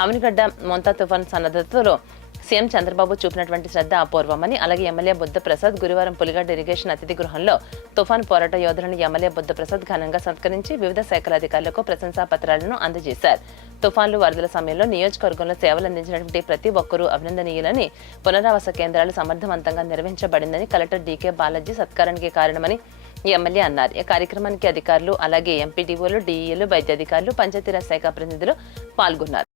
అవనిగడ్డ మొంతా తుఫాన్ సన్నద్ధతలో సీఎం చంద్రబాబు చూపినటువంటి శ్రద్ధ అపూర్వమని, అలాగే ఎమ్మెల్యే బుద్ధప్రసాద్ గురువారం పులిగడ్డ ఇరిగేషన్ అతిథి గృహంలో తుఫాన్ పోరాట యోధులను ఎమ్మెల్యే బుద్ధప్రసాద్ ఘనంగా సత్కరించి వివిధ శాఖల అధికారులకు ప్రశంసా పత్రాలను అందజేశారు. తుఫాన్లు, వరదల సమయంలో నియోజకవర్గంలో సేవలందించినటువంటి ప్రతి ఒక్కరూ అభినందనీయులని, పునరావాస కేంద్రాలు సమర్థవంతంగా నిర్వహించబడిందని కలెక్టర్ డీకే బాలాజీ సత్కారానికి కారణమని ఎమ్మెల్యే అన్నారు. ఈ కార్యక్రమానికి అధికారులు, అలాగే ఎంపీడీఓలు, డీఈలు, వైద్యాధికారులు, పంచాయతీరాజ్ శాఖ ప్రతినిధులు పాల్గొన్నారు.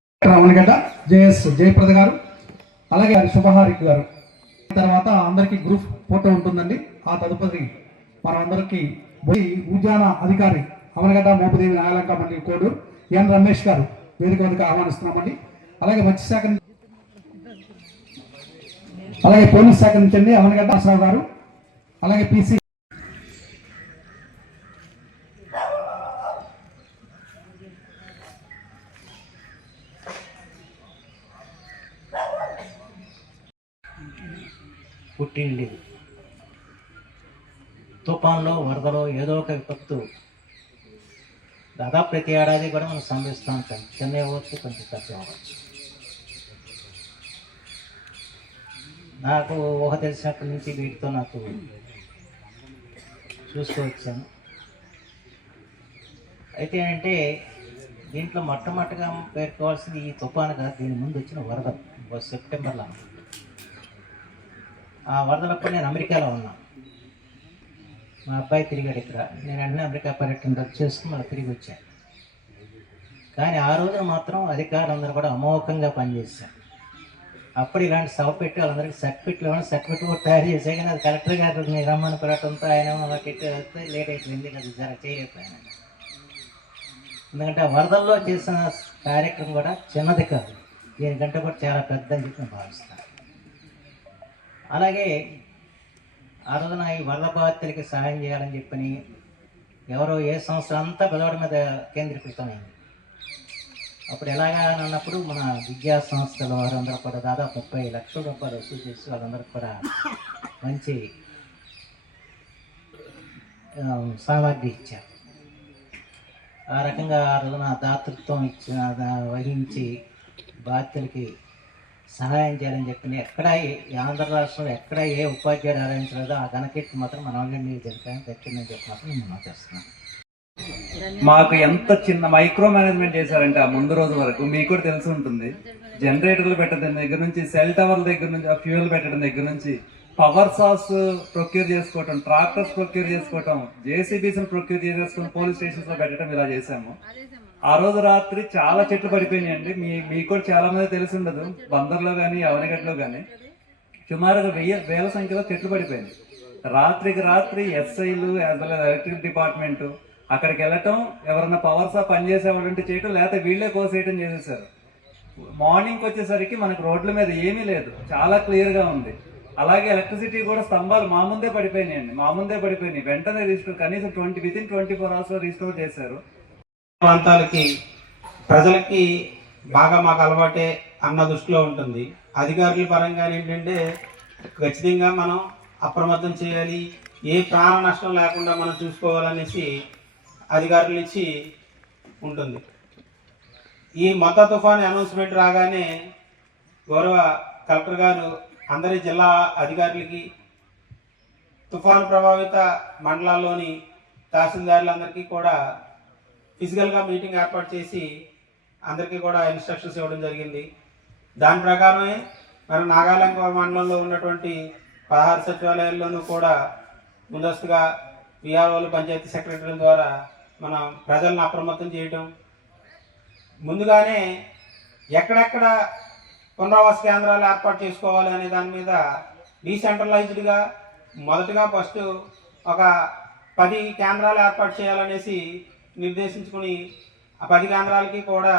అలాగే శుభహారిక్ గారు తర్వాత అందరికీ గ్రూప్ ఫోటో ఉంటుందండి. ఆ తదుపరి మనం అందరికీ ఉద్యాన అధికారి అవనగడ్డ మోపుదేవి నాయలంక మండలి కోడూరు ఎన్ రమేష్ గారు వేదిక వద్దకు ఆహ్వానిస్తున్నామండి. అలాగే మత్స్యశాఖ అలాగే పోలీస్ శాఖ నుంచి అండి అవనగడ్డ ఆశ్రావు గారు, అలాగే పిసి పుట్టింది. తుఫాన్లో, వరదలో ఏదో ఒక విపత్తు దాదాపు ప్రతి ఏడాది కూడా మనం సంభవిస్తూ ఉంటాం. చిన్న అవ్వచ్చు, కొంచెం పెద్ద అవ్వచ్చు. నాకు ఊహ తెలిసినప్పటి నుంచి వీటితో నాకు చూస్తూ వచ్చాను. అయితే ఏంటంటే దీంట్లో మొట్టమొదటిగా పేర్కోవాల్సింది ఈ తుఫాను కాదు, దీని ముందు వచ్చిన వరద సెప్టెంబర్లో. ఆ వరదలప్పుడు నేను అమెరికాలో ఉన్నాను. మా అబ్బాయి తిరిగాడు ఇక్కడ. నేను వెంటనే అమెరికా పర్యటన రద్దు చేసుకుని మళ్ళీ తిరిగి వచ్చాను. కానీ ఆ రోజున మాత్రం అధికారులందరూ కూడా అమోఘంగా పనిచేశారు. అప్పుడు ఇలాంటి సభ పెట్టి వాళ్ళందరికీ సర్టిఫికెట్ కూడా తయారు చేసే, కానీ అది కలెక్టర్ గారు రమ్మని పిలవటంతో ఆయన లేట్ అయిపోయింది, అది చేయలేకపోయాను. ఎందుకంటే ఆ వరదల్లో చేసిన కార్యక్రమం కూడా చిన్నది కాదు, దీనికంటే కూడా చాలా పెద్ద అని చెప్పి నేను భావిస్తాను. అలాగే ఆ రోజున ఈ వరద బాధితులకి సహాయం చేయాలని చెప్పని ఎవరో ఏ సంస్థ అంతా పెదవాడి మీద కేంద్రీకృతమైంది. అప్పుడు ఎలాగా అన్నప్పుడు మన విద్యా సంస్థల వారందరూ కూడా దాదాపు 30 లక్షల రూపాయలు వసూలు చేసి వాళ్ళందరికీ కూడా మంచి సామాగ్రి ఇచ్చారు. ఆ రకంగా ఆ రోజున దాతృత్వం వహించి బాధితులకి సహాయం చేయాలని చెప్పి ఎక్కడ ఆంధ్ర రాష్ట్రంలో ఎక్కడ ఏ ఉపాధ్యాయుడు ఆరాధించలేదో ఆ ఘనకీర్తి మాత్రం మన వాళ్ళని దక్కిందని చెప్పి మాత్రం నేను మనం చేస్తున్నాను. మాకు ఎంత చిన్న మైక్రో మేనేజ్మెంట్ చేశారంటే ఆ ముందు రోజు వరకు మీకు కూడా తెలిసి ఉంటుంది. జనరేటర్లు పెట్టడం దగ్గర నుంచి, సెల్ టవర్ల దగ్గర నుంచి, ఫ్యూయల్ పెట్టడం దగ్గర నుంచి, పవర్ సాస్ ప్రొక్యూర్ చేసుకోవటం, ట్రాక్టర్స్ ప్రొక్యూర్ చేసుకోవటం, జేసీబీస్ని ప్రొక్యూర్ చేసేసుకుని పోలీస్ స్టేషన్స్ లో పెట్టడం ఇలా చేశాము. ఆ రోజు రాత్రి చాలా చెట్లు పడిపోయినాయండి. మీకు కూడా చాలా మంది తెలిసి ఉండదు. బందర్లో కానీ అవనిగడ్డలో కానీ సుమారుగా వేల సంఖ్యలో చెట్లు పడిపోయింది. రాత్రికి రాత్రి ఎస్ఐలు యాజ్ వెల్ ఎలక్ట్రిక్ డిపార్ట్మెంట్ అక్కడికి వెళ్ళటం, ఎవరన్నా పవర్ సాప్ పనిచేసే వాళ్ళు చేయటం, లేకపోతే వీళ్ళే కోసేయటం చేసేసారు. మార్నింగ్కి వచ్చేసరికి మనకు రోడ్ల మీద ఏమీ లేదు, చాలా క్లియర్గా ఉంది. అలాగే ఎలక్ట్రిసిటీ కూడా స్తంభాలు మా ముందే పడిపోయినాయి. వెంటనే రీస్టోర్, కనీసం వితిన్ 24 hours రీస్టోర్ చేశారు. ప్రాంతాలకి ప్రజలకి బాగా మాకు అలవాటే అన్న దృష్టిలో ఉంటుంది. అధికారుల పరంగా ఏంటంటే ఖచ్చితంగా మనం అప్రమత్తం చేయాలి, ఏ ప్రాణ నష్టం లేకుండా మనం చూసుకోవాలనేసి అధికారుల నుంచి ఉంటుంది. ఈ మొత్త తుఫాను అనౌన్స్మెంట్ రాగానే గౌరవ కలెక్టర్ గారు అందరి జిల్లా అధికారులకి, తుఫాను ప్రభావిత మండలాల్లోని తహసీల్దారులందరికీ కూడా ఫిజికల్గా మీటింగ్ ఏర్పాటు చేసి అందరికీ కూడా ఇన్స్ట్రక్షన్స్ ఇవ్వడం జరిగింది. దాని ప్రకారమే మన నాగాలంక మండలంలో ఉన్నటువంటి 16 సచివాలయాల్లోనూ కూడా ముందస్తుగా విఆర్ఓలు, పంచాయతీ సెక్రటరీల ద్వారా మనం ప్రజలను అప్రమత్తం చేయటం, ముందుగానే ఎక్కడెక్కడ పునరావాస కేంద్రాలు ఏర్పాటు చేసుకోవాలి అనే దాని మీద డీసెంట్రలైజ్డ్గా మొదటగా ఫస్ట్ ఒక 10 కేంద్రాలు ఏర్పాటు చేయాలనేసి నిర్దేశించుకుని ఆ 10 కేంద్రాలకి కూడా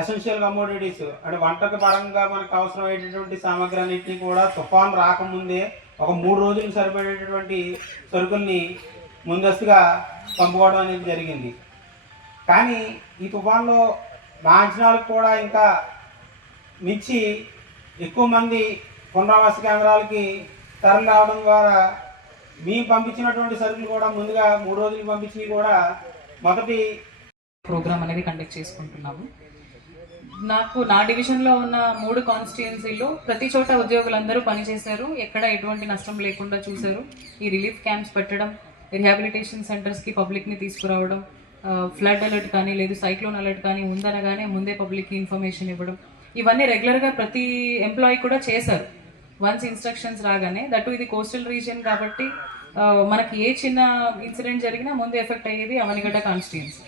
ఎసెన్షియల్ కమోడిటీస్ అంటే వంటకు పరంగా మనకు అవసరమైనటువంటి సామాగ్రి అన్నింటినీ కూడా తుఫాను రాకముందే ఒక 3 రోజులు సరిపడేటటువంటి సరుకుల్ని ముందస్తుగా పంపుకోవడం అనేది జరిగింది. కానీ ఈ తుఫాన్లో మా అంచనాలకు కూడా ఇంకా మించి ఎక్కువ మంది పునరావాస కేంద్రాలకి తరలి రావడం ద్వారా మేము పంపించినటువంటి సరుకులు కూడా ముందుగా 3 రోజులు పంపించినవి కూడా మొదటి ప్రోగ్రామ్ అనేది కండక్ట్ చేసుకుంటున్నాము. నా డివిజన్లో ఉన్న 3 కాన్స్టిట్యుయెన్సీలో ప్రతి చోట ఉద్యోగులందరూ పనిచేశారు. ఎక్కడ ఎటువంటి నష్టం లేకుండా చూశారు. ఈ రిలీఫ్ క్యాంప్స్ పెట్టడం, రిహాబిలిటేషన్ సెంటర్స్కి పబ్లిక్ని తీసుకురావడం, ఫ్లడ్ అలర్ట్ కానీ లేదు సైక్లోన్ అలర్ట్ కానీ ఉందనగానే ముందే పబ్లిక్కి ఇన్ఫర్మేషన్ ఇవ్వడం, ఇవన్నీ రెగ్యులర్గా ప్రతి ఎంప్లాయీ కూడా చేశారు వన్స్ ఇన్స్ట్రక్షన్స్ రాగానే. దట్టు ఇది కోస్టల్ రీజియన్ కాబట్టి మనకి ఏ చిన్న ఇన్సిడెంట్ జరిగినా ముందు ఎఫెక్ట్ అయ్యేది Avanigadda constituency.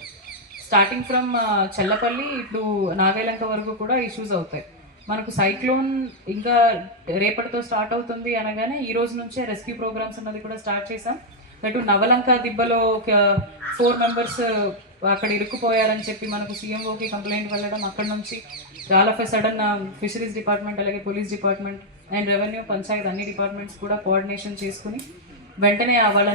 Starting from Chellapalli ఇప్పుడు నాగైలంక వరకు కూడా ఇష్యూస్ అవుతాయి. మనకు సైక్లోన్ ఇంకా రేపటితో స్టార్ట్ అవుతుంది అనగానే ఈ రోజు నుంచే రెస్క్యూ ప్రోగ్రామ్స్ అన్నది కూడా స్టార్ట్ చేశాం. అటు నవలంక దిబ్బలో 4 మెంబర్స్ అక్కడ ఇరుక్కుపోయారని చెప్పి మనకు సీఎంఓకి కంప్లైంట్ వెళ్ళడం, అక్కడ నుంచి all of a sudden fisheries department అలాగే police department and revenue panchayat అన్ని డిపార్ట్మెంట్స్ కూడా కోఆర్డినేషన్ చేసుకుని వెంటనే వాళ్ళని